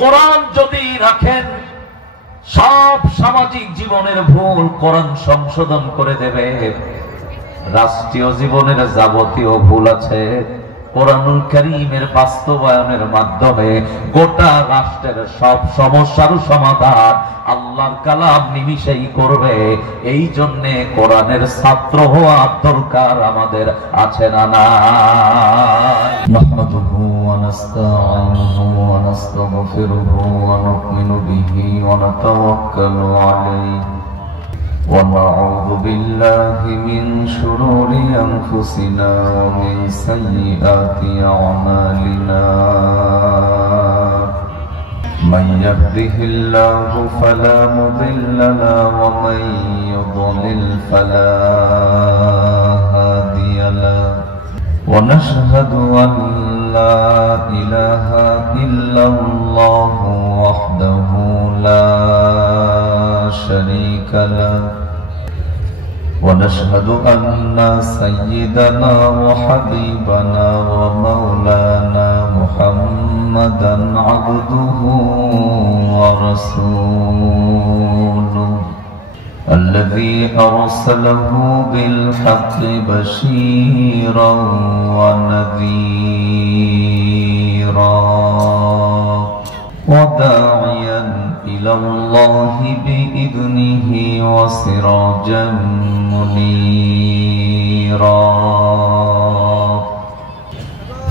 কোরআন যদি রাখেন সব সামাজিক জীবনের ভুল কোরআন সংশোধন করে দেবে। রাষ্ট্রীয় জীবনের যাবতীয় ভুল আছে কোরআনুল কারীমের বাস্তবায়নের মাধ্যমে গোটা রাষ্ট্রের সব সমস্যার সমাধান আল্লাহর কালাম নিমিষেই করবে। এই জন্যে কোরআনের ছাত্র হওয়া দরকার আমাদের আছে না না। নাহমাদুহু ওয়া নাস্তাঈনুহু ওয়া নাস্তাগফিরুহু ওয়া নু'মিনু বিহি ওয়া নাতাওয়াক্কালু আলাইহি ونعوذ بالله من شرور أنفسنا ومن سيئات أعمالنا من يهده الله فلا مضل له ومن يضلل فلا هادي له ونشهد أن لا إله إلا الله وحده لا شريك له ونشهد أن سيدنا وحبيبنا ومولانا محمدا عبده ورسوله الذي أرسله بالحق بشيرا ونذيرا وداعيا إلى الله بإذنه وسراجا منيرا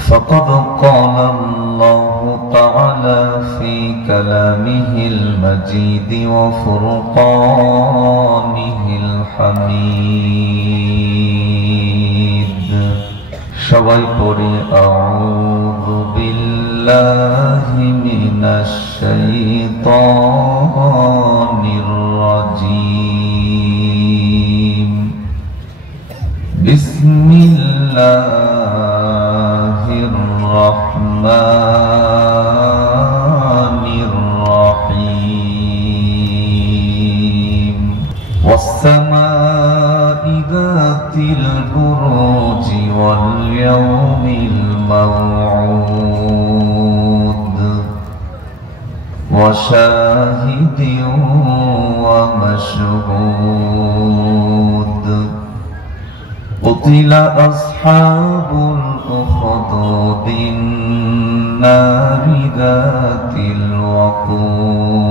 فقد قال الله تعالى في كلامه المجيد وفرقانه الحميد সবাই পড়ি আউযু বিল্লাহি মিনাশ শাইতানির রাজীম বিসমিল্লাহির রাহমানির রাহিম ওয়াস-সামা'i যাতিল বুরুজি ওয়াল ইয়াউমিল মাও'উদ وشاهد ومشهود قتل أصحاب الأخدود النار ذات الوقود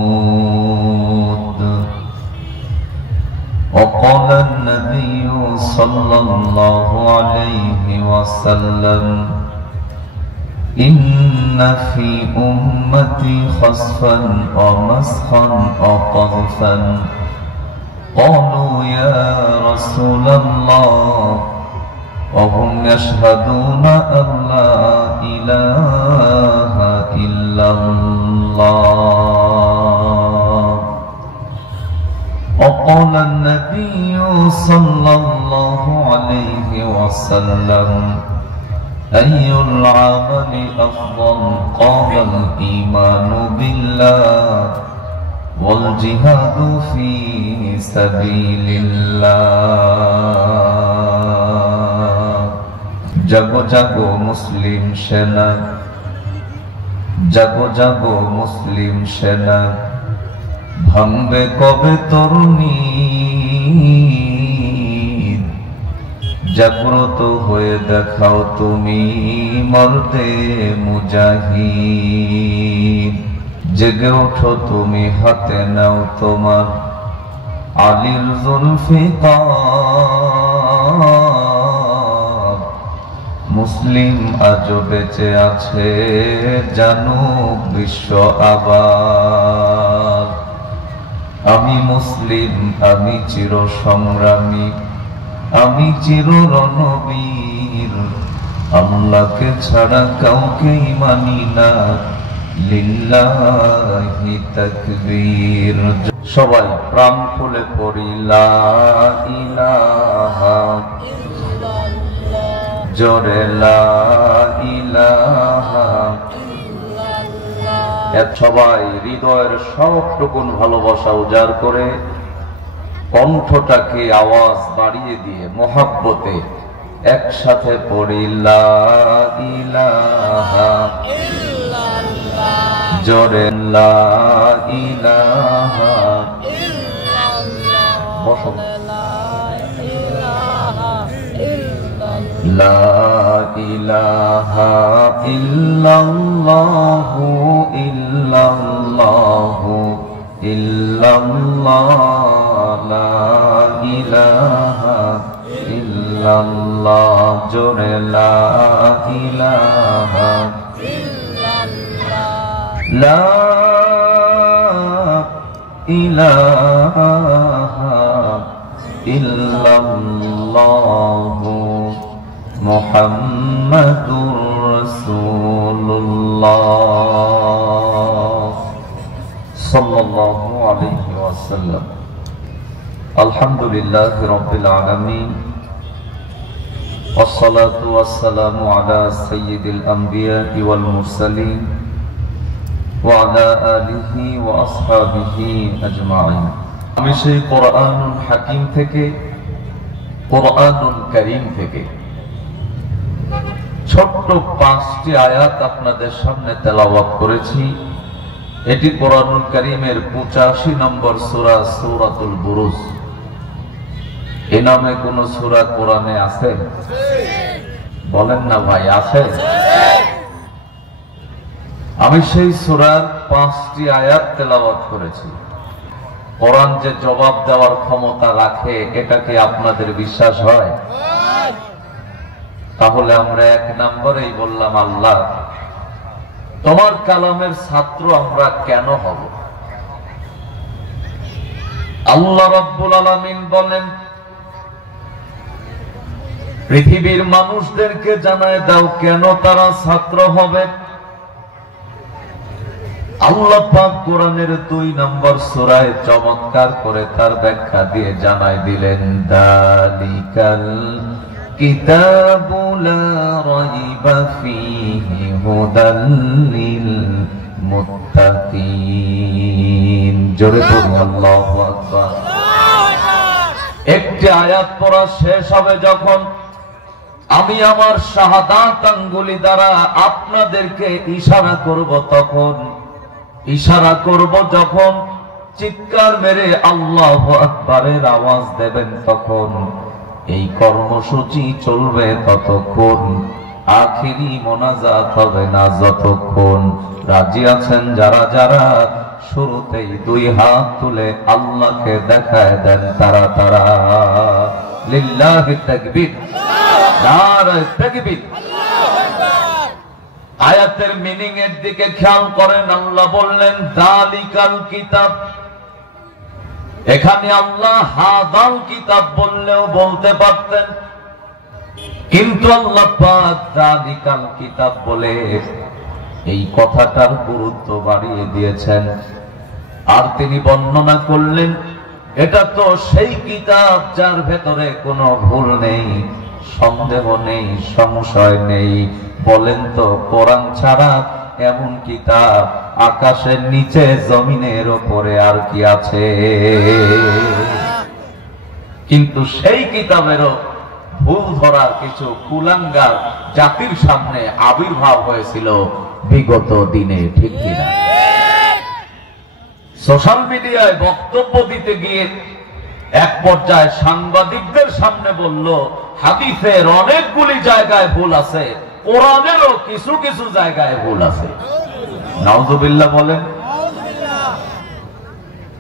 وقال النبي صلى الله عليه وسلم إن في أمتي خسفا ومسخا وقذفا قالوا يا رسول الله وهم يشهدون أن لا إله إلا الله وقال النبي صلى الله عليه وسلم أي العمل أفضل قال الإيمان بالله والجهاد في سبيل الله জাগো জাগো মুসলিম সেনা জাগো জাগো মুসলিম সেনা ভাঙবে কবে তরুণী জাগ্রত হয়ে দেখাও তুমি মর্দে মুজাহিদ জেগে ওঠো তুমি হাতে নাও তোমার আলীর জুলফিকার মুসলিম আজও বেঁচে আছে জানুক বিশ্ব আবার আমি মুসলিম আমি চির সংগ্রামী আমি চির রণবীর আল্লাহকে ছাড়া কাউকেই মানি না লিল্লাহি তাকবীর সবাই প্রাণ খুলে পড়ি লা ইলাহা ইল্লাল্লাহ জোরে লা ইলাহা ইল্লাল্লাহ সবাই হৃদয়ের সবটুকুন ভালোবাসা উজাড় করে কণ্ঠটাকে আওয়াজ বাড়িয়ে দিয়ে মোহাব্বতে একসাথে পড়ি লা ইলাহা ইল্লাল্লাহ জোরে লা ইলাহা বসো লা ইলাহা ইল্লাল্লাহু ইল্লাল্লাহু ইল্লাল্লাহ লা ইলাহা ইল্লাল্লাহ জোরে লা ইলাহা ইল্লাল্লাহ লা ইলাহা ইল্লাল্লাহু মুহাম্মাদুর রাসূলুল্লাহ সাল্লাল্লাহু আলাইহি ওয়াসাল্লাম। আলহামদুলিল্লাহি রাব্বিল আলামিন ওয়াসসালাতু ওয়াসসালামু আলা সাইয়্যিদিল আমবিয়া'i ওয়াল মুরসালিন ওয়া আলা আলিহি ওয়া আসহাবিহি আজমাইন। আমি সেই কোরআনুল হাকিম থেকে, কোরআনুল কারীম থেকে ছোট্ট 5টি আয়াত আপনাদের সামনে তেলাওয়াত করেছি। এটি কোরআনুল কারীমের 85 নম্বর সূরা, সূরাতুল বুরুজ। এই নামে কোন সূরা কোরআনে আছে? বলেন না ভাই, আছে? আমি সেই সূরার 5টি আয়াত তেলাওয়াত করেছি। কোরআন যে জবাব দেওয়ার ক্ষমতা রাখে, এটা কি আপনাদের বিশ্বাস হয়? তাহলে আমরা 1 নম্বরেই বললাম, আল্লাহ তোমার কালামের ছাত্র আমরা কেন হব? আল্লাহ রাব্বুল আলামিন বলেন, পৃথিবীর মানুষদেরকে জানায় দাও কেন তারা ছাত্র হবে। আল্লাহ পাক কোরআনের 2 নম্বর সূরায় চমৎকার করে তার ব্যাখ্যা দিয়ে জানায় দিলেন, দালিকাল কিতাবু লা রাইবা ফীহি হুদাল লিল মুত্তাকিন। জোরে বলুন আল্লাহু আকবার। একটি আয়াত পড়া শেষ হবে যখন, আমি আমার শাহাদাত আঙ্গুলি দ্বারা আপনাদেরকে ইশারা করব, তখন ইশারা করব যখন, চিৎকার মেরে আল্লাহু আকবারের আওয়াজ দেবেন তখন, এই কর্মসূচি চলবে ততক্ষণ, আখেরি মোনাজাত হবে না যতক্ষণ। রাজি আছেন যারা যারা শুরুতেই 2 হাত তুলে আল্লাহকে দেখায় দেন তারা তারা। লিল্লাহি তাকবীর, নারে তাকবীর। আয়াতের মিনিং এর দিকে খেয়াল করেন। আল্লাহ বললেন যালিকাল কিতাব। এখানে আল্লাহ হাদাল কিতাব বললেও বলতে পারতেন, কিন্তু আল্লাহ পাক যালিকাল কিতাব বলে এই কথাটার গুরুত্ব বাড়িয়ে দিয়েছেন। আর তিনি বর্ণনা করলেন, এটা তো সেই কিতাব যার ভেতরে কোনো ভুল নেই, সন্দেহ নেই, সংশয় নেই। বলেন তো, কোরআন ছাড়া এমন কিতাব আকাশের নিচে জমিনের উপরে আর কি আছে? কিন্তু সেই কিতাবেরও ভুল ধরার কিছু কুলাঙ্গার জাতির সামনে আবির্ভাব হয়েছিল বিগত দিনে, ঠিক কিনা? সোশ্যাল মিডিয়ায় বক্তব্য দিতে গিয়ে এক পর্যায়ে সাংবাদিকদের সামনে বলল, হাদিসের অনেকগুলি জায়গায় ভুল আছে, কোরআনেরও কিছু কিছু জায়গায় ভুল আছে। নাউজুবিল্লাহ বলেন।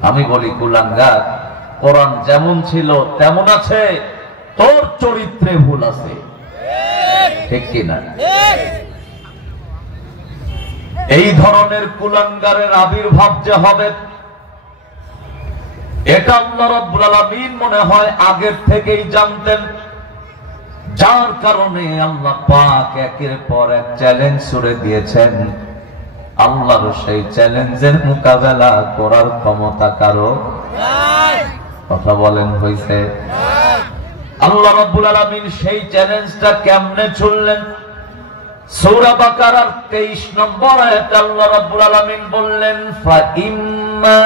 আমি বলি, কুলাঙ্গার, কোরআন যেমন ছিল তেমন আছে, তোর চরিত্রে ভুল আছে, ঠিক কিনা? এই ধরনের কুলাঙ্গারের আবির্ভাব যে হবে, এটা আল্লাহ রাব্বুল আলামিন মনে হয় আগের থেকেই জানতেন, যার কারণে আল্লাহ পাক একের পর এক চ্যালেঞ্জ ছুড়ে দিয়েছেন। আল্লাহর সেই চ্যালেঞ্জের মোকাবেলা করার ক্ষমতা কারো নাই। কথা বলেন, হইছে? আল্লাহ রাব্বুল আলামিন সেই চ্যালেঞ্জটা কেমনে ছুড়লেন? সূরা বাকারার 23 নম্বর আয়াতে আল্লাহ রাব্বুল আলামিন বললেন, ফা ইম্মা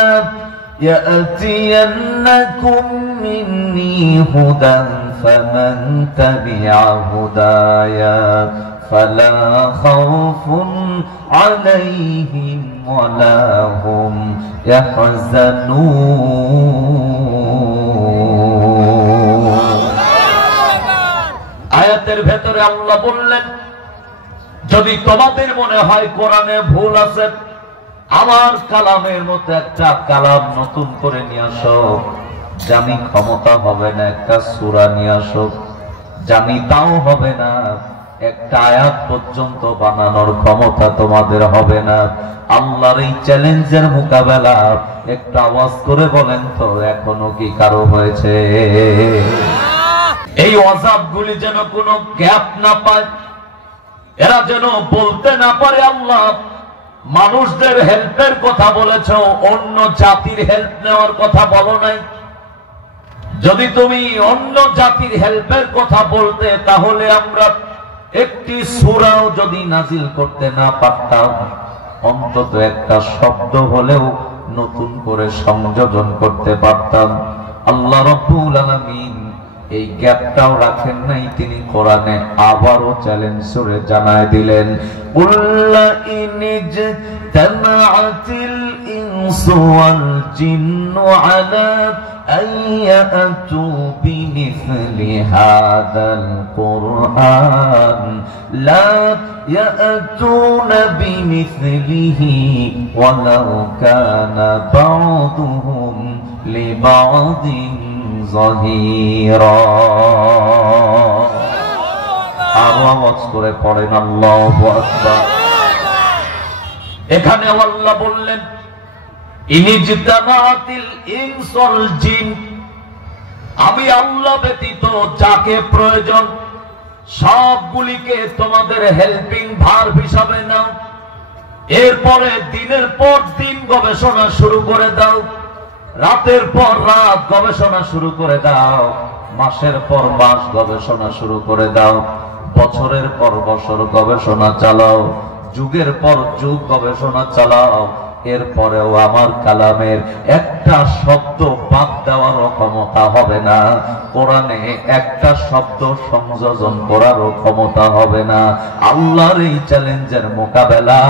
ইয়াতিয়ান্নাকুম মিন্নি হুদান ফামান তাবিআ হুদায়া ফালা খাউফুন আলাইহিম ওয়ালা হুম ইয়াহজানুন। আয়াতের ভেতরে আল্লাহ বললেন, যদি তোমাদের মনে হয় কোরআনে ভুল আছে, আমার কালামের মতো একটা কালাম নতুন করে নিয়ে আসো। জানি ক্ষমতা হবে না, একটা সূরা নিয়ে আসো। জানি তাও হবে না, একটা আয়াত পর্যন্ত বানানোর ক্ষমতা তোমাদের হবে না। আল্লাহর এই চ্যালেঞ্জের মোকাবেলা একটা আওয়াজ করে বলেন তো, এখনো কি কারো হয়েছে? এই আযাবগুলি যেন কোনো গ্যাপ না পায়, এরা যেন বলতে না পারে আল্লাহ মানুষদের হেল্পের কথা বলেছ, অন্য জাতির হেল্প নেওয়ার কথা বলো নাই। যদি তুমি অন্য জাতির হেল্পের কথা বলতে, তাহলে আমরা একটি সূরাও যদি নাজিল করতে না পারতাম, অন্তত একটা শব্দ হলেও নতুন করে সংযোজন করতে পারতাম। আল্লাহ রাব্বুল আলামিন এই গ্যাপটাও রাখেন নাই, তিনি কোরআনে আবারও চ্যালেঞ্জ করে জানায় দিলেন, কুল্লা ইনজতামাআতিল ইনসু ওয়াল জিন্নু আলা আইয়াতু বিমিসলি হাযাল কুরআন লা ইয়াতুনা বিমিসলিহি ওয়ালাউ কানা বা'দুহুম লিবা'দিন যাহিরা। আরো আওয়াজ করে পড়েন আল্লাহু আকবার। এখানে আল্লাহ বললেন, ইনজতামাআতিল ইনস ওয়াল জিন, আমি আল্লাহ ব্যতীত যাকে প্রয়োজন সবগুলিকে তোমাদের হেল্পিং ভার্ব হিসাবে নাও। এরপরে দিনের পর দিন গবেষণা শুরু করে দাও, রাতের পর রাত গবেষণা শুরু করে দাও, মাসের পর মাস গবেষণা শুরু করে দাও, বছরের পর বছর গবেষণা চালাও, যুগের পর যুগ গবেষণা চালাও। এরপরেও আমার কালামের একটা শব্দ বাদ দেওয়ার ক্ষমতা হবে না, কোরআনে একটা শব্দ সংযোজন করারও ক্ষমতা হবে না। আল্লাহর এই চ্যালেঞ্জের মোকাবেলা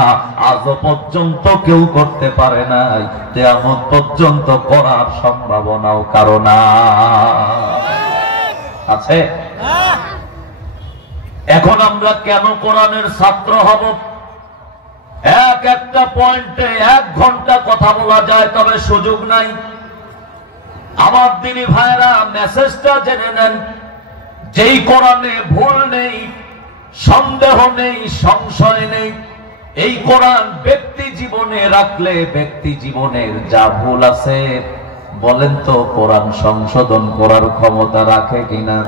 আজও পর্যন্ত কেউ করতে পারে নাই, কিয়ামত পর্যন্ত করার সম্ভাবনাও কারো না আছে। এখন আমরা কেন কোরআনের ছাত্র হব? একটা পয়েন্টে 1 ঘন্টা কথা বলা যায়, তবে সুযোগ নাই। আমার দিনী ভাইরা, মেসেজটা জেনে নেন, যেই কোরআনে ভুল নেই, সন্দেহ নেই, সংশয় নেই, এই কোরআন ব্যক্তি জীবনে রাখলে ব্যক্তি জীবনের যা ভুল আছে, বলেন তো কোরআন সংশোধন করার ক্ষমতা রাখে কিনা?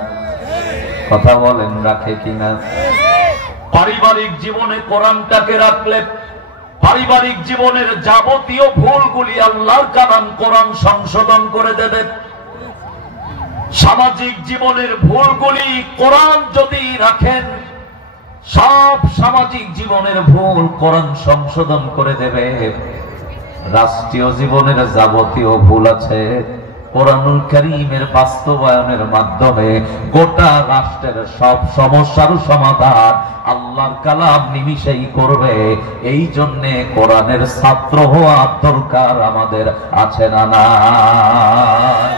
কথা বলেন, রাখে কিনা? পারিবারিক জীবনে কোরআনটাকে রাখলে পারিবারিক জীবনের যাবতীয় ভুলগুলি আল্লাহর কালাম কোরআন সংশোধন করে দেবে। সামাজিক জীবনের ভুলগুলি কোরআন যদি রাখেন, সব সামাজিক জীবনের ভুল কোরআন সংশোধন করে দেবে। রাষ্ট্রীয় জীবনের যাবতীয় ভুল আছে, কোরআনুল কারীমের বাস্তবায়নের মাধ্যমে গোটা রাষ্ট্রের সব সমস্যার সমাধান আল্লাহর কালাম নিমিষেই করবে। এই জন্য কোরআনের ছাত্র হওয়ার দরকার আমাদের আছে না নাই?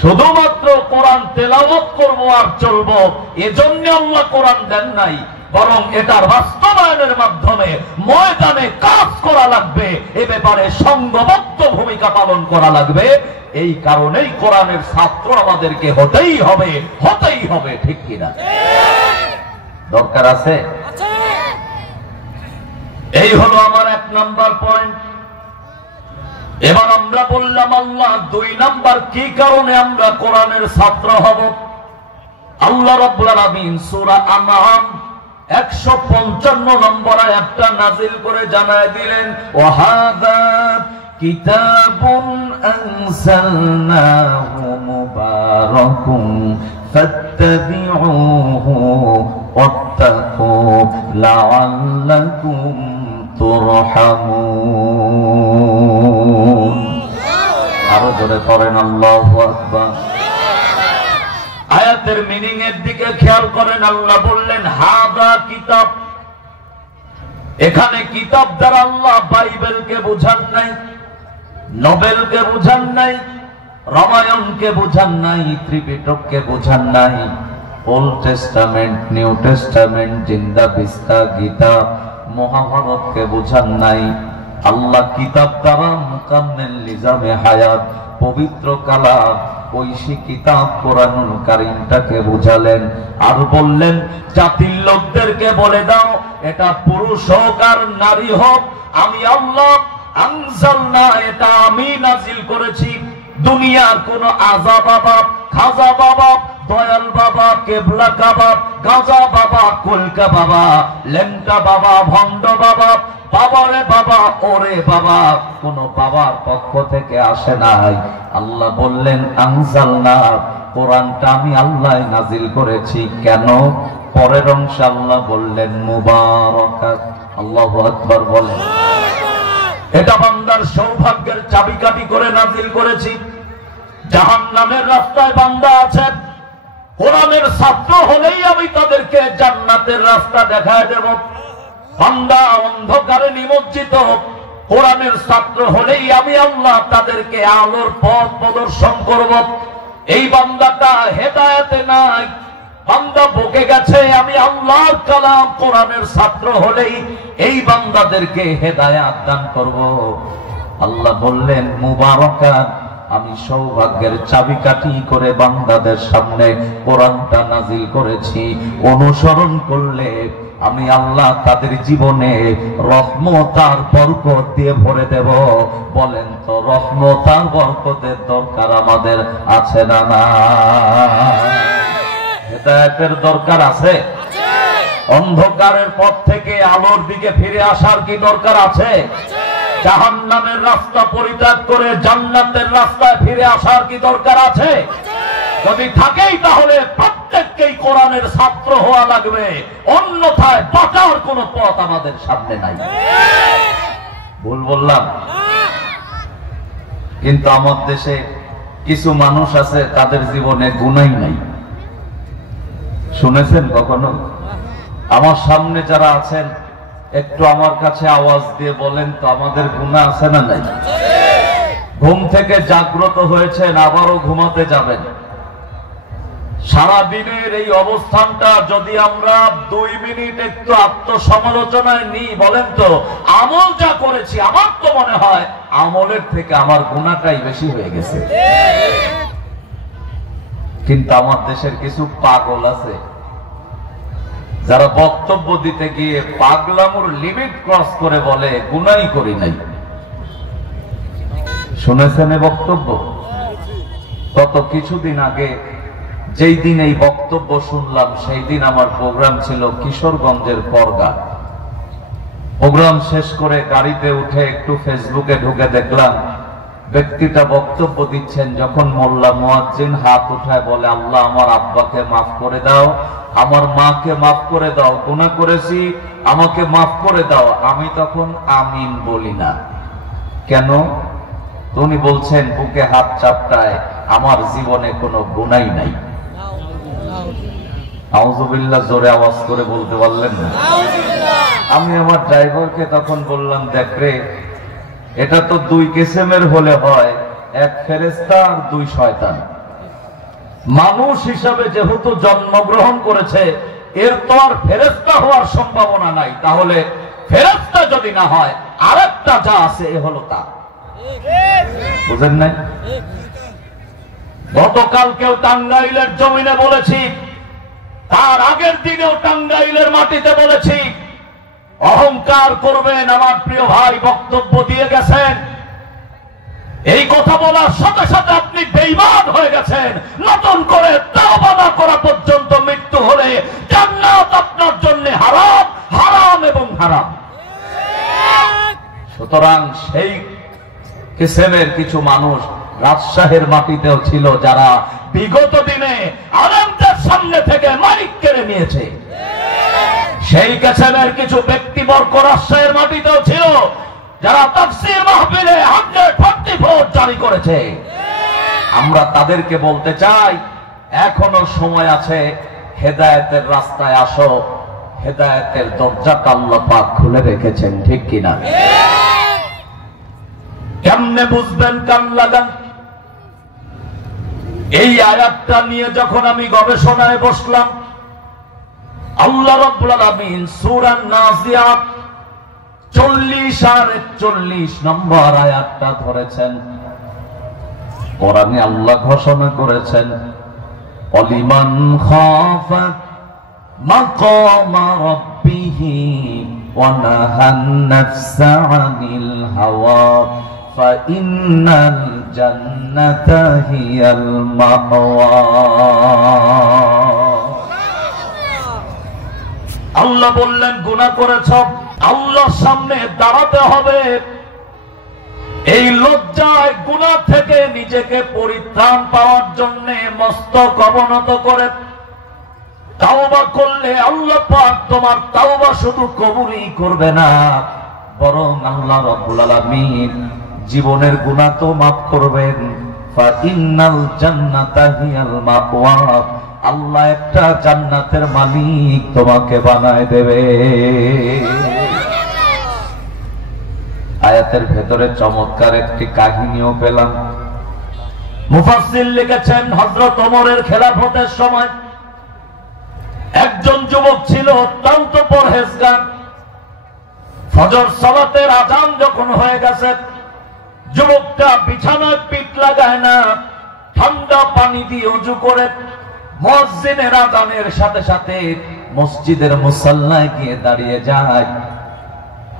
শুধুমাত্র কোরআন তেলাওয়াত করবো আর চলবো, এজন্য আল্লাহ কোরআন দেন নাই, বরং এটার বাস্তবায়নের মাধ্যমে ময়দানে কাজ করা লাগবে। এ ব্যাপারে সংঘবদ্ধ ভূমিকা পালন করা লাগবে। এই কারণেই কোরআনের ছাত্র আমাদেরকে হতেই হবে, হতেই হবে। ঠিক কিনা? দরকার আছে। এই হলো আমার 1 নাম্বার পয়েন্ট। এবার আমরা বললাম আল্লাহ 2 নাম্বার কি কারণে আমরা কোরআনের ছাত্র হব। আল্লাহ রাব্বুল আলামিন সূরা আনআম 155 নম্বর আয়াতটা নাযিল করে জানায় দিলেন, ওয়াহাদা কিতাবুন আনসালনাহু মুবারাকুন ফাত্তাবিউহু ওয়াত্তাকু লাআল্লাকুম তুরহামুন। আরো জোরে পড়েন আল্লাহু আকবার। আয়াতের মিনিং এর দিকে খেয়াল করেন। আল্লাহ বললেন হাদা কিতাব। এখানে কিতাব দ্বারা আল্লাহ বাইবেলকে বুঝান নাই, নোবেলকে বুঝান নাই, রামায়ণকে বুঝান নাই, ত্রিপিটককে বুঝান নাই, ওল্ড টেস্টামেন্ট, নিউ টেস্টামেন্ট, জিন্দা বিস্তা, গীতা, মহাভারতকে বুঝান নাই। আল্লাহ কিতাব দ্বারা মুকাম্মিল নিজামে হায়াত, পবিত্র কালাম, ঐশী কিতাব কোরআনুল কারীমটাকে বুঝালেন। আর বললেন জাতির লোকদেরকে বলে দাও, এটা পুরুষ হোক আর নারী হোক, আমি আল্লাহ আনজালনা, এটা আমি নাজিল করেছি। দুনিয়ার কোন আজা বাবা, খাজা বাবা, দয়াল বাবা, কেবলা কাবাব, গাজা বাবা, কলকা বাবা, লেংটা বাবা, ভণ্ড বাবা, বাবারে বাবা, ওরে বাবা, কোন বাবার পক্ষ থেকে আসে নাই। আল্লাহ বললেন আনজালনা, কোরআনটা আমি আল্লাহ নাজিল করেছি। কেন? পরের অংশে আল্লাহ বললেন মুবারাকাত। আল্লাহু আকবার বলেন। এটা বান্দার সৌভাগ্যের চাবিকাঠি করে নাজিল করেছি। জাহান্নামের রাস্তায় বান্দা আছেন, কোরআনের ছাত্র হলেই আমি তাদেরকে জান্নাতের রাস্তা দেখায় দেব। বান্দা অন্ধকারে নিমজ্জিত, কোরআনের ছাত্র হলেই আমি আল্লাহ তাদেরকে আলোর পথ প্রদর্শন করব। এই বান্দাটা হেদায়েতে নাই, বান্দা বকে গেছে, আমি আল্লাহর কালাম কোরআনের ছাত্র হলেই এই বান্দাদেরকে হেদায়েত দান করব। আল্লাহ বললেন মুবারাকাত, আমি সৌভাগ্যের চাবিকাঠি করে বান্দাদের সামনে কোরআনটা নাজিল করেছি। অনুসরণ করলে আমি আল্লাহ তাদের জীবনে রহমত আর বরকত দিয়ে ভরে দেব। বলেন তো রহমত আর বরকতের দরকার আমাদের আছে না? না, হেদায়েতের দরকার আছে। অন্ধকারের পথ থেকে আলোর দিকে ফিরে আসার কি দরকার আছে? জাহান্নামের রাস্তা পরিত্যাগ করে জান্নাতের রাস্তায় ফিরে আসার কি দরকার আছে? যদি থাকেই তাহলে প্রত্যেককেই কোরআনের ছাত্র হওয়া লাগবে, অন্যথায় বাঁচার কোন পথ আমাদের সামনে নাই। ভুল বললাম? কিন্তু আমার দেশে কিছু মানুষ আছে তাদের জীবনে গুনাহ নাই। শুনেছেন কখনো? আমার সামনে যারা আছেন একটু আমার কাছে আওয়াজ দিয়ে বলেন তো আমাদের গুনাহ আছে না নাই? ঘুম থেকে জাগ্রত হয়েছেন, আবারও ঘুমাতে যাবেন। সারা দিনের এই অবস্থানটা যদি আমরা 2 মিনিট একটু আত্মসমালোচনায় নিই, বলেন তো আমল যা করেছি, আমার তো মনে হয় আমলের থেকে আমার গুনাহটাই বেশি হয়ে গেছে। কিন্তু আমার দেশের কিছু পাগল আছে যারা বক্তব্য দিতে গিয়ে পাগলামোর লিমিট ক্রস করে বলে গুনাহই করি নাই। শুনেছেন এই বক্তব্য? গত কিছুদিন আগে যেই দিন এই বক্তব্য শুনলাম সেই দিন আমার প্রোগ্রাম ছিল কিশোরগঞ্জের পরগা। প্রোগ্রাম শেষ করে গাড়িতে উঠে একটু ফেসবুকে ঢুকে দেখলাম ব্যক্তিটা বক্তব্য দিচ্ছেন, যখন মোল্লা মুয়াজ্জিন হাত উঠায় বলে আল্লাহ আমার আব্বাকে মাফ করে দাও, আমার মাকে মাফ করে দাও, গুনাহ করেছি আমাকে মাফ করে দাও, আমি তখন আমিন বলি না। কেন? উনি বলছেন বুকে হাত চাপটায় আমার জীবনে কোনো গুনাহ নাই। আউযুবিল্লাহ, জোরে আওয়াজ করে বলতে পারলেন না? আমি আমার ড্রাইভারকে তখন বললাম দেখ রে, এটা তো 2 কিসমের হলে হয়, 1 ফেরেশতা আর 2 শয়তান। মানুষ হিসাবে যেহেতু জন্মগ্রহণ করেছে এর তো আর ফেরেশতা হওয়ার সম্ভাবনা নাই। তাহলে ফেরেশতা যদি না হয় আরেকটা যা আছে এ হলো তা। বুঝেন নাই? গতকালকেও টাঙ্গাইলের জমিনে বলেছি, তার আগের দিনেও টাঙ্গাইলের মাটিতে বলেছি, অহংকার করবেন। আমার প্রিয় ভাই বক্তব্য দিয়ে গেছেন, এই কথা বলার সাথে সাথে আপনি বেঈমান হয়ে গেছেন। নতুন করে তওবা না করা পর্যন্ত মৃত্যু হলে জান্নাত আপনার জন্য হারাম, হারাম এবং হারাম। সুতরাং সেই কিসেমের কিছু মানুষ রাজশাহীর মাটিতেও ছিল যারা বিগত দিনে আলেমদের সামনে থেকে মাইক কেড়ে নিয়েছে। সেই কিসেমের কিছু ব্যক্তিবর্গ রাজশাহীর মাটিতেও ছিল যারা তাফসীর মাহফিলে 144 জারি করেছে। আমরা তাদেরকে বলতে চাই এখনো সময় আছে, হেদায়েতের রাস্তায় আসো। হেদায়েতের দরজাটা আল্লাহ পাক খুলে রেখেছেন, ঠিক কিনা? কেমনে বুঝবেন? কান লাগান। এই আয়াতটা নিয়ে যখন আমি গবেষণায় বসলাম, আল্লাহ রাব্বুল আলামিন সূরা নাজিয়াত 40 আর 41 নম্বর আয়াতটা ধরেছেন। কোরআনে আল্লাহ ঘোষণা করেছেন, অলিমান খাফা মাকামা রাব্বিহি ওয়া নাহান নাফসা আনিল হাওয়া ফাইন্নাল জান্নাতা হিয়াল মাওয়া। আল্লাহ বললেন, গুনাহ করেছ, আল্লাহর সামনে দাঁড়াতে হবে। এই লজ্জায় গুনাহ থেকে নিজেকে পরিত্রাণ পাওয়ার জন্য মস্তক অবনত করে তাওবা করলে আল্লাহ পাক তোমার তাওবা শুধু কবুলই করবে না, বরং আল্লাহ রাব্বুল আলামিন জীবনের গুনাহ তো মাফ করবেন। ফাইন্নাল জান্নাতা হিয়াল মাওয়া, আল্লাহ একটা জান্নাতের মালিক তোমাকে বানায় দেবে। আয়াতের ভেতরে চমৎকার একটি কাহিনীও পেলাম। মুফাসসির লিখেছেন, হযরত ওমরের খেলাফতের সময় একজন যুবক ছিল অত্যন্ত পরহেজগার। ফজর সালাতের আযান যখন হয়ে গেছে, যুবকটা বিছানায় পিঠ লাগায় না, ঠান্ডা পানি দিয়ে ওযু করে মুয়াজ্জিনের আযানের সাথে সাথে মসজিদের মুসাল্লায় গিয়ে দাঁড়িয়ে যায়।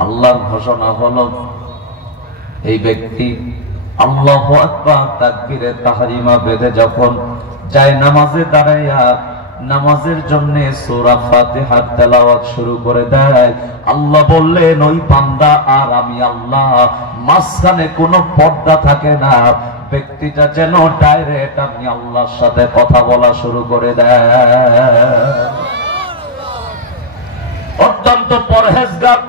আল্লাহর ঘোষণা হলো, এই ব্যক্তি আল্লাহু আকবার তাকবীরে তাহরিমা বেঁধে যখন যায় নামাজে দাঁড়াইয়া নামাজের জন্য সূরা ফাতিহার তেলাওয়াত শুরু করে দেয়, আল্লাহ বললেন, ওই বান্দা আর আমি আল্লাহ মাঝখানে কোনো পর্দা থাকে না। ব্যক্তিটা যেন ডাইরেক্ট আমি আল্লাহর সাথে কথা বলা শুরু করে দেয়। অত্যন্ত পরহেজগার,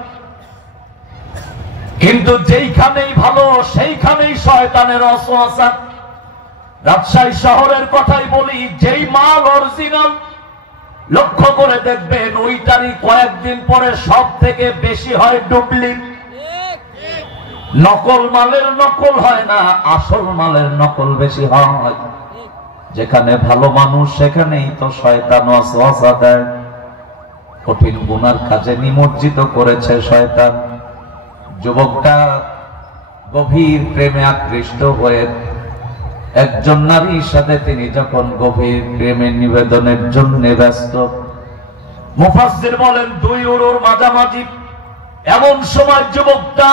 কিন্তু যেইখানেই ভালো সেইখানেই শয়তানের ওয়াসওয়াসা। রাজশাহী শহরের কথাই বলি, যেই মাল অরিজিনাল লক্ষ্য করে দেখবেন ওইটারই কয়েকদিন পরে সব থেকে বেশি হয় ডুপ্লিকেট। নকল মালের নকল হয় না, আসল মালের নকল বেশি হয়। যেখানে ভালো মানুষ সেখানেই তো শয়তান ওয়াসওয়াসা দেয়। কঠিন গুনার কাজে নিমজ্জিত করেছে শয়তান। যুবকটা গভীর প্রেমে আকৃষ্ট হয়ে একজন নারীর সাথে তিনি যখন গভীর প্রেমে নিবেদনের জন্য ব্যস্ত, মুফাসসির বলেন দুই উরুর মাঝামাঝি এমন সময় যুবকটা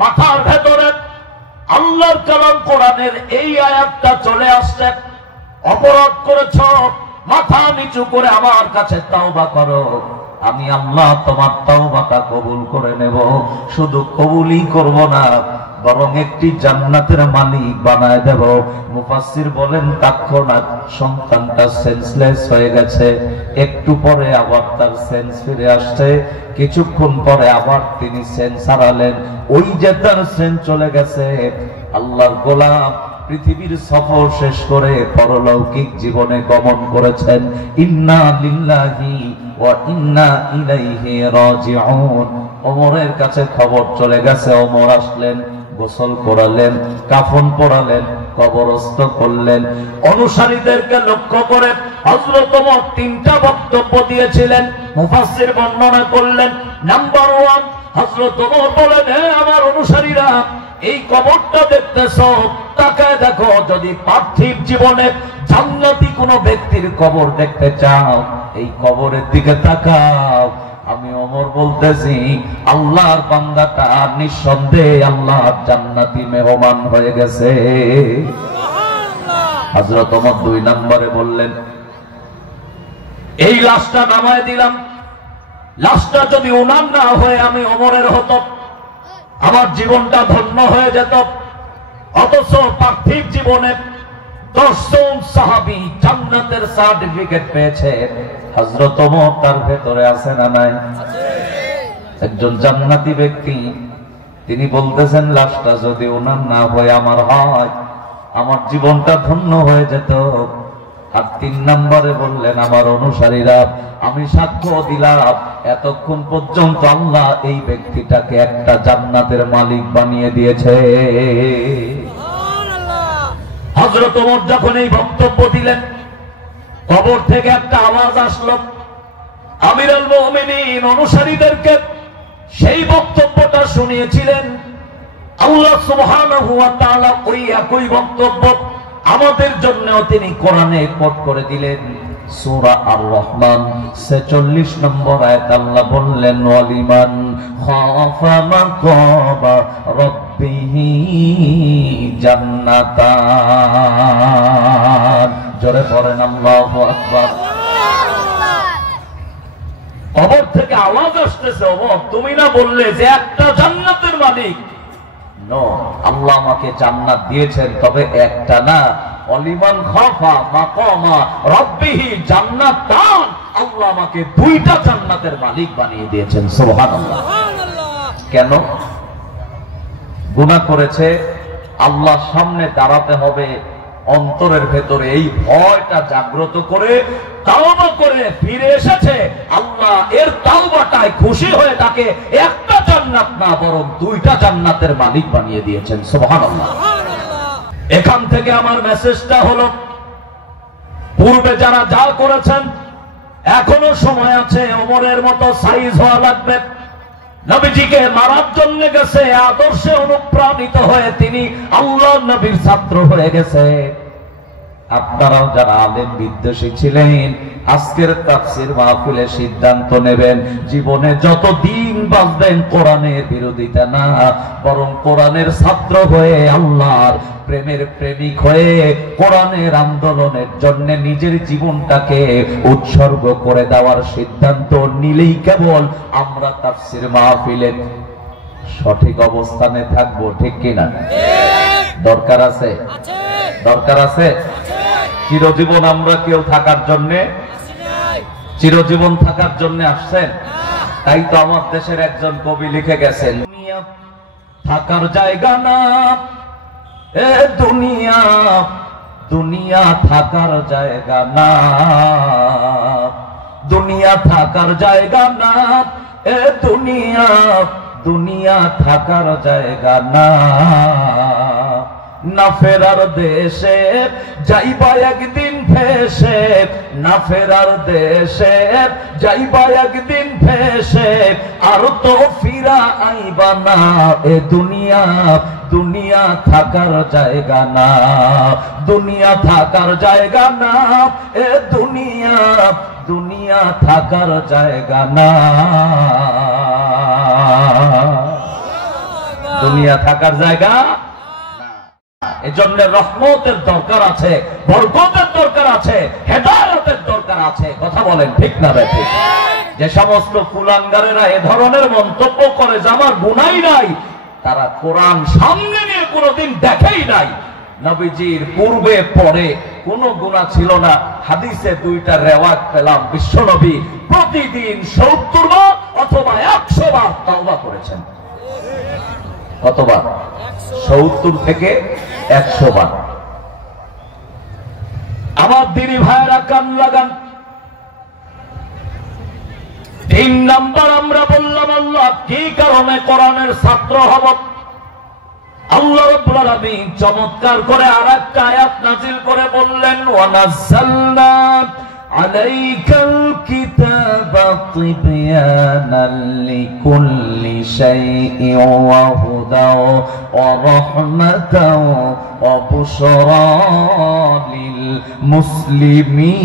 মাথার ভেতরে আল্লাহর কালাম কোরআনের এই আয়াতটা চলে আসছে, অপরাধ করেছ, মাথা নিচু করে আমার কাছে তাওবা করো, আমি আল্লাহ তোমার তাওবাটা কবুল করে নেব। শুধু কবুলই করব না, বরং একটি জান্নাতের মালিক বানায় দেব। মুফাসসির বলেন, তৎক্ষণাৎ সন্তানটা সেন্সলেস হয়ে গেছে। একটু পরে আবার তার সেন্স ফিরে আসছে, কিছুক্ষণ পরে আবার তিনি সেন্স হারালেন। ওই যে তার সেন্স চলে গেছে। আল্লাহর গোলাম পৃথিবীর সফর শেষ করে পরলৌকিক জীবনে গমন করেছেন। ইন্না লিল্লাহি ওয়া ইন্না ইলাইহি রাজিউন। ওমরের কাছে খবর চলে গেছে। ওমর আসলেন, গোসল করালেন, কাফন পরালেন, কবরস্থ করলেন। অনুসারীদেরকে লক্ষ্য করে হযরত ওমর তিনটা বক্তব্য দিয়েছিলেন। মুফাসসির বর্ণনা করলেন, নাম্বার 1, হযরত ওমর বলেন, হে আমার অনুসারীরা, এই কবরটা দেখতেছ, তাকায় দেখো, যদি পার্থিব জীবনে জান্নাতি কোন ব্যক্তির কবর দেখতে চাও, এই কবরের দিকে তাকাও। আমি ওমর বলতেছি, আল্লাহর বান্দাটা নিঃসন্দেহে আল্লাহর জান্নাতি মেহমান হয়ে গেছে। হযরত ওমর 2 নম্বরে বললেন, এই লাশটা নামায় দিলাম, লাশটা যদি ওনার না হয়ে আমি ওমরের হতো, আমার জীবনটা ধন্য হয়ে যেত। অথচ পার্থিব জীবনে 10 জন সাহাবী জান্নাতের সার্টিফিকেট পেয়েছে। হযরত ওমর তার ভেতরে আছে না নাই? একজন জান্নাতি ব্যক্তি, তিনি বলতেছেন, লাশটা যদি ওনার না হয়ে আমার হয়, আমার জীবনটা ধন্য হয়ে যেত। আর 3 নম্বরে বললেন, আমার অনুসারীরা, আমি সাক্ষ্য দিলাম এতক্ষণ পর্যন্ত আল্লাহ এই ব্যক্তিটাকে একটা জান্নাতের মালিক বানিয়ে দিয়েছে। হযরত ওমর যখন এই বক্তব্য দিলেন, কবর থেকে একটা আওয়াজ আসলো। আমিরুল মুমিনিন অনুসারীদেরকে সেই বক্তব্যটা শুনিয়েছিলেন। আল্লাহ সুবহানাহু ওয়া তাআলা ওই একই বক্তব্য আমাদের জন্যও তিনি কোরআনে কোট করে দিলেন। সূরা আর-রহমান 46 নম্বর আয়াত আল্লাহ বললেন, ওয়ালিমান খাফা মাকামা রাব্বিহি জান্নাতান। জোরে পড়েন আল্লাহু আকবার। কবর থেকে আওয়াজ আসতেছে, ওমর তুমি না বললে যে একটা জান্নাতের মালিক? নো, আল্লাহ আমাকে জান্নাত দিয়েছেন, তবে একটা না, অলিমান খাফা মাকামা রাব্বিহি জান্নাতান, আল্লাহ আমাকে 2টা জান্নাতের মালিক বানিয়ে দিয়েছেন। সুবহানাল্লাহ। কেন? গুনাহ করেছে, আল্লাহর সামনে দাঁড়াতে হবে, অন্তরের ভেতরে এই ভয়টা জাগ্রত করে তাওবা করে ফিরে এসেছে। আল্লাহ এর তাওবাটায় খুশি হয়ে তাকে একটা জান্নাত না বরং 2টা জান্নাতের মালিক বানিয়ে দিয়েছেন। সুবহানাল্লাহ। এখান থেকে আমার মেসেজটা হলো, পূর্বে যারা যা করেছেন এখনো সময় আছে, ওমরের মতো সাইজ হওয়া লাগবে। নবীজিকে মারার জন্য গেছে, আদর্শে অনুপ্রাণিত হয়ে তিনি আল্লাহর নবীর ছাত্র হয়ে গেছে। আপনারাও যারা আলেম বিদ্বেষী ছিলেন, আজকের তাফসীর মাহফিলে সিদ্ধান্ত নেবেন, জীবনে যত দিন বাঁচবেন কোরআনের বিরোধিতা না, বরং কোরআনের ছাত্র হয়ে আল্লাহর প্রেমের প্রেমিক হয়ে কোরআনের আন্দোলনের জন্য নিজের জীবনটাকে উৎসর্গ করে দেওয়ার সিদ্ধান্ত নিলেই কেবল আমরা তাফসীর মাহফিলে সঠিক অবস্থানে থাকবো। ঠিক কিনা? দরকার আছে? দরকার আছে? চিরজীবন আমরা কেউ থাকার জন্য, চিরজীবন থাকার জন্য আসছেন? তাই তো আমার দেশের একজন কবি লিখে গেছেন, দুনিয়া থাকার জায়গা না, এ দুনিয়া, দুনিয়া থাকার জায়গা না, দুনিয়া থাকার জায়গা না, এ দুনিয়া, দুনিয়া থাকার জায়গা না, না ফেরার দেশে যাইবা একদিন ভেসে, না ফেরার দেশে যাইবা একদিন ভেসে, আর তো ফিরা আইবা না, এ দুনিয়া, দুনিয়া থাকার জায়গা না, দুনিয়া থাকার জায়গা না, এ দুনিয়া, দুনিয়া থাকার জায়গা না, দুনিয়া থাকার জায়গা। এজন্য রহমতের দরকার আছে, বরকতের দরকার আছে, হেদায়েতের দরকার আছে। কথা বলেন ঠিক না বেঠিক? যে সমস্ত কুলাঙ্গারেরা এ ধরনের মন্তব্য করে যে আমার গুনাহই নাই, তারা কোরআন সামনে নিয়ে কোনোদিন দেখেই নাই। নবীজির পূর্বে পরে কোনো গুনাহ ছিল না। হাদিসে 2টা রেওয়ায়াত পেলাম, বিশ্বনবী প্রতিদিন 70 বার অথবা 100 বার তওবা করেছেন। কতবার? 70 থেকে 100 বার। আমার দিনী ভাইরা কান লাগান। 3 নাম্বার আমরা বললাম আল্লাহ কি কারণে কোরআনের ছাত্র হব। আল্লাহ রাব্বুল আলামিন চমৎকার করে আরেকটা আয়াত নাযিল করে বললেন, ওয়া নাযালনা আলাইকাল কিতাবা তিবয়ানাল লিকুল্লি শাইইন ওয়া হুদাও ওয়া রাহমাতাও ওয়া বুশরা লিল মুসলিমিন।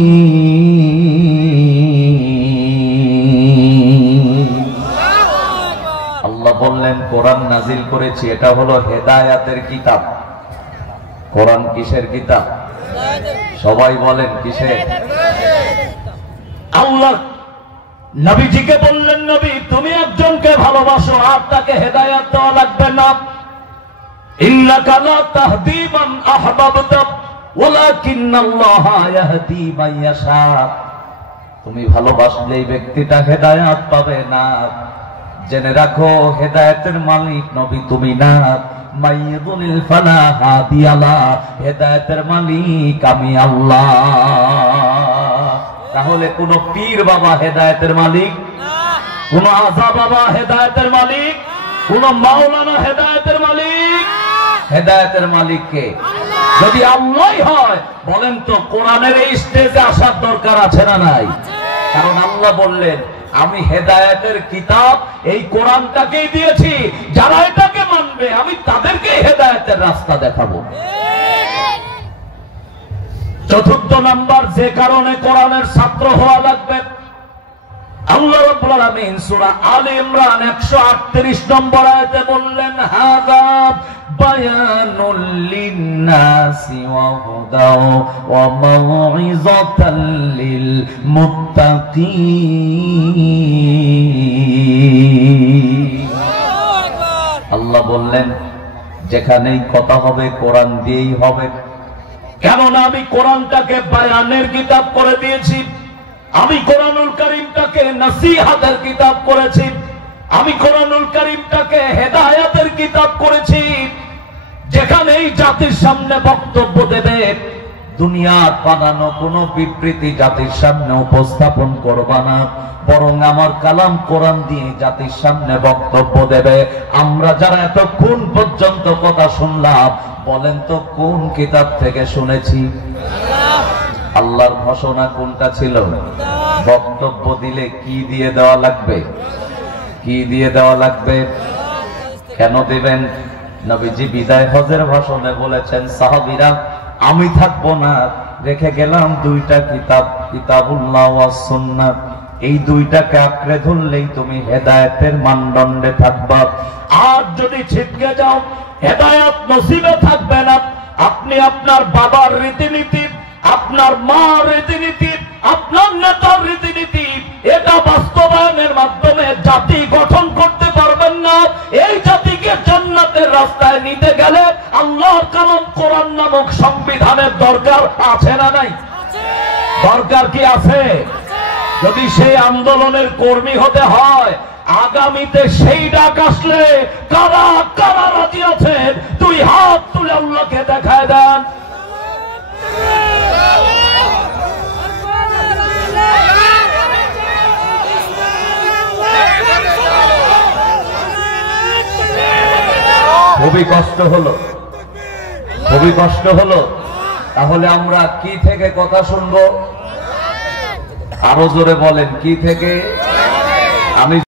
আল্লাহ বললেন কোরআন নাজিল করেছি, এটা হলো হেদায়েতের কিতাব। কোরআন কিসের কিতাব? সবাই বলেন কিসের? আল্লাহ নবীজিকে বললেন, নবী তুমি একজনকে ভালোবাসো আর তাকে হেদায়েত দেওয়া লাগবে না। ইন্নাকা লা তাহদি মান আহবাবতা ওয়ালাকিন্নাল্লাহা ইয়াহদি মান ইয়াশা। তুমি ভালোবাসলে এই ব্যক্তিটা হেদায়েত পাবে না। জেনে রাখো হেদায়েতের মালিক নবী তুমি না, মাইয়ুদলিল ফালা হাদিয়ালা, হেদায়েতের মালিক আমি আল্লাহ। তাহলে কোন পীর বাবা হেদায়েতের মালিক, কোন আজা বাবা হেদায়েতের মালিক, কোন মাওলানা হেদায়েতের মালিক? হেদায়েতের মালিক কে? যদি আল্লাহই হয় বলেন তো কোরআনের এই স্টেজে আসার দরকার আছে না নাই? কারণ আল্লাহ বললেন আমি হেদায়েতের কিতাব এই কোরআনটাকেই দিয়েছি, যারা এটাকে মানবে আমি তাদেরকে হেদায়েতের রাস্তা দেখাবো। চতুর্থ নাম্বার যে কারণে কোরআনের ছাত্র হওয়া লাগবে, আল্লাহ রাব্বুল আলামিন সূরা আলে ইমরান 138 নম্বর আয়াতে বললেন হাযা বায়ানুল লিন্নাসি ওয়া হুদাও ওয়া মাউইযাতাল লিল মুত্তাকিন। আল্লাহ বললেন যেখানেই কথা হবে কোরআন দিয়েই হবে, কেননা আমি কোরআনটাকে বায়ানের কিতাব করে দিয়েছি, আমি কোরআনুল কারীমটাকে নসিহতের কিতাব করেছি, আমি কোরআনুল কারীমটাকে হেদায়েতের কিতাব করেছি। যেখানেই জাতির সামনে বক্তব্য দেবে, দুনিয়ার বানানো কোন বিবৃতি জাতির সামনে উপস্থাপন করবা না, বরং আমার কালাম কোরআন দিয়ে জাতির সামনে বক্তব্য দেবে। আমরা যারা এতক্ষণ পর্যন্ত কথা শুনলাম, বলেন তো কোন কিতাব থেকে শুনেছি? আল্লাহর ঘোষণা কোনটা ছিল? বক্তব্য দিলে কি দিয়ে দেওয়া লাগবে? কি দিয়ে দেওয়া লাগবে? কেন দিবেন? নবীজি বিদায় হজের ভাষণে বলেছেন সাহাবীরা আমি থাকবো না, রেখে গেলাম দুইটা কিতাব, কিতাবুল্লাহ ওয়াস সুন্নাহ। এই দুইটাকে আঁকড়ে ধরলেই তুমি হেদায়েতের মানদণ্ডে থাকবা। আর যদি ছিটকে যাও হেদায়েত নসিবে থাকবে না। আপনি আপনার বাবার রীতিনীতি, আপনার মার রীতিনীতি, আপনার নেতার রীতিনীতি, এটা বাস্তবায়নের মাধ্যমে জাতি গঠন করতে পারবেন না। এই জাতিকে জান্নাতের রাস্তায় নিতে গেলে আল্লাহর কালাম কোরআন নামক সংবিধানের দরকার আছে না নাই? দরকার কি আছে? যদি সেই আন্দোলনের কর্মী হতে হয়, আগামীতে সেই ডাক আসলে কারা কারা রাজি আছেন দুই হাত তুলে আল্লাহকে দেখায় দেন। খুবই কষ্ট হলো, খুবই কষ্ট হলো। তাহলে আমরা কি থেকে কথা শুনবো? আরো জোরে বলেন, কি থেকে? আমি